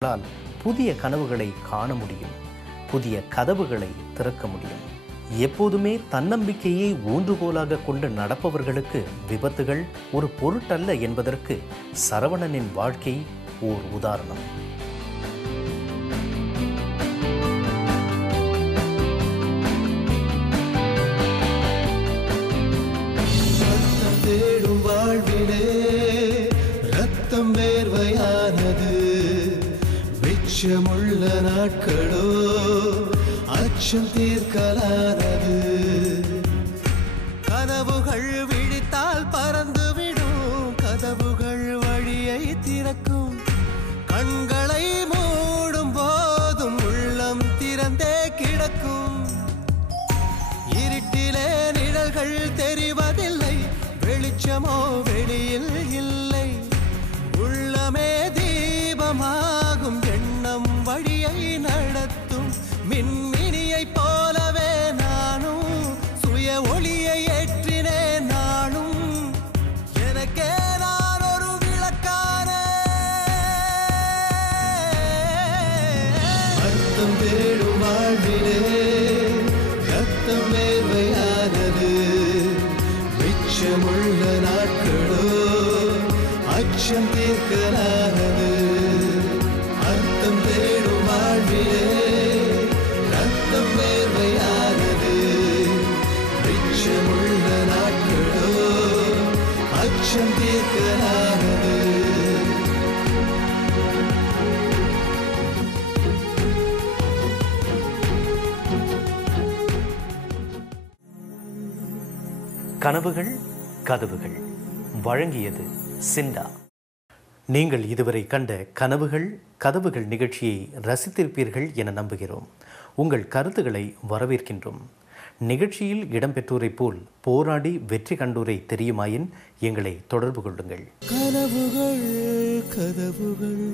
உங்களால் புதிய கனவுகளை காண முடியும், புதிய கதவுகளை திறக்க முடியும். எப்போதுமே தன்னம்பிக்கையை ஊன்றுகோலாக கொண்டு நடப்பவர்களுக்கு விபத்துகள் ஒரு பொருட்டல்ல என்பதற்கு சரவணனின் வாழ்க்கை ஓர் உதாரணம். தேடும் வாழ்விலே ரத்தம் வேர்வையானது, மிச்சமுள்ள நாட்களோ அச்சம் தீர்க்கலானது. கனவுகள் விழித்தால் பறந்துவிடும், கதவுகள் வழியை திறக்கும். கண்களை மூடும் போதும் உள்ளம் திறந்தே கிடக்கும். இருட்டிலே நிழல்கள் தெரிவதில்லை, வெளிச்சமோ வெளியில் இல்லை. உள்ளமே தீபமாகும், எண்ணம் வழியை நடத்தும். மின்மினியை போலவே நானும் சுய ஒளியை ஏற்றினே நானும். எனக்கே நான் ஒரு விளக்கான அர்த்தம் தேடும் வாழ்விலே ரத்தம் வேர்வையானது, மிச்சமுள்ள நாட்களோ அச்சம் தீர்க்கலானது. அர்த்தம் தேடும் வாழ்விலே ரத்தம் வேர்வையானது, மிச்சமுள்ள நாட்களோ அச்சம் தீர்க்கலானது. கனவுகள் கதவுகள் வழங்கியது சிண்டா. நீங்கள் இதுவரை கண்ட கனவுகள் கதவுகள் நிகழ்ச்சியை ரசித்திருப்பீர்கள் என நம்புகிறோம். உங்கள் கருத்துக்களை வரவேற்கின்றோம். நிகழ்ச்சியில் இடம்பெற்றோரை போல் போராடி வெற்றி கண்டோரை தெரியுமாயின் எங்களை தொடர்பு கொள்ளுங்கள். கனவுகள் கதவுகள்